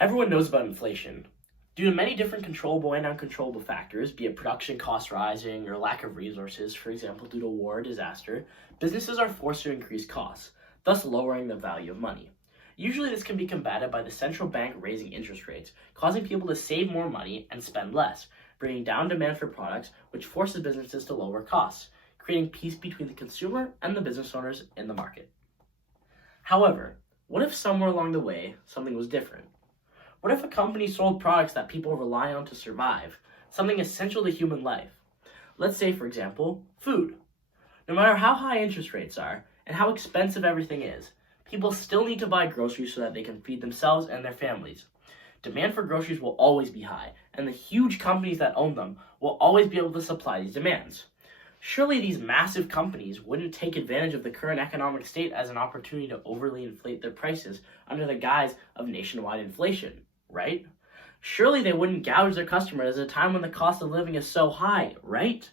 Everyone knows about inflation. Due to many different controllable and uncontrollable factors, be it production costs rising or lack of resources, for example due to war or disaster, businesses are forced to increase costs, thus lowering the value of money. Usually this can be combated by the central bank raising interest rates, causing people to save more money and spend less, bringing down demand for products, which forces businesses to lower costs, creating peace between the consumer and the business owners in the market. However, what if somewhere along the way something was different? What if a company sold products that people rely on to survive, something essential to human life? Let's say, for example, food. No matter how high interest rates are and how expensive everything is, people still need to buy groceries so that they can feed themselves and their families. Demand for groceries will always be high, and the huge companies that own them will always be able to supply these demands. Surely these massive companies wouldn't take advantage of the current economic state as an opportunity to overly inflate their prices under the guise of nationwide inflation, right? Surely they wouldn't gouge their customers at a time when the cost of living is so high, right?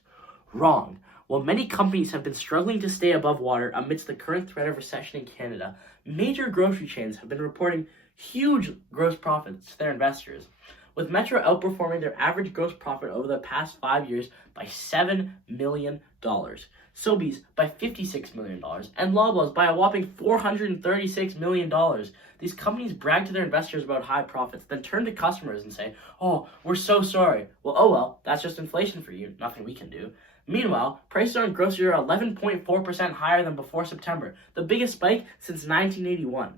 Wrong. While many companies have been struggling to stay above water amidst the current threat of recession in Canada, major grocery chains have been reporting huge gross profits to their investors, with Metro outperforming their average gross profit over the past 5 years by $7 million, Sobeys by $56 million, and Loblaws by a whopping $436 million. These companies brag to their investors about high profits, then turn to customers and say, "Oh, we're so sorry." Well, that's just inflation for you, nothing we can do. Meanwhile, prices on groceries are 11.4% higher than before September, the biggest spike since 1981.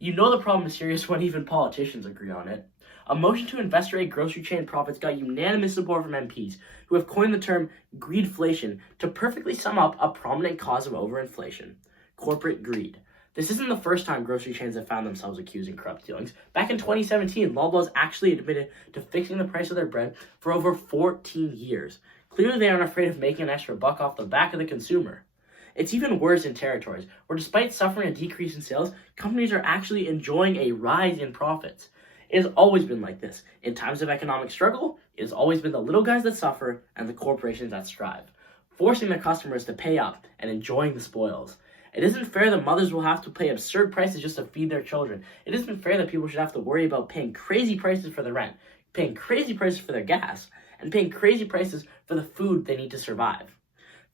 You know the problem is serious when even politicians agree on it. A motion to investigate grocery chain profits got unanimous support from MPs, who have coined the term Greedflation to perfectly sum up a prominent cause of overinflation: corporate greed. This isn't the first time grocery chains have found themselves accusing corrupt dealings. Back in 2017, Loblaws actually admitted to fixing the price of their bread for over 14 years. Clearly they aren't afraid of making an extra buck off the back of the consumer. It's even worse in territories where, despite suffering a decrease in sales, companies are actually enjoying a rise in profits. It has always been like this. In times of economic struggle, it has always been the little guys that suffer and the corporations that strive, forcing their customers to pay up and enjoying the spoils. It isn't fair that mothers will have to pay absurd prices just to feed their children. It isn't fair that people should have to worry about paying crazy prices for their rent, paying crazy prices for their gas, and paying crazy prices for the food they need to survive.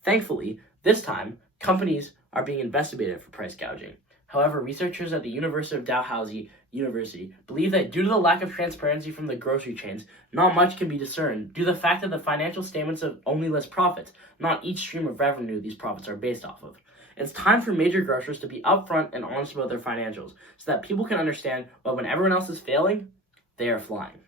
Thankfully, this time, companies are being investigated for price gouging. However, researchers at the University of Dalhousie University believe that due to the lack of transparency from the grocery chains, not much can be discerned due to the fact that the financial statements of only list profits, not each stream of revenue these profits are based off of. It's time for major grocers to be upfront and honest about their financials so that people can understand that when everyone else is failing, they are flying.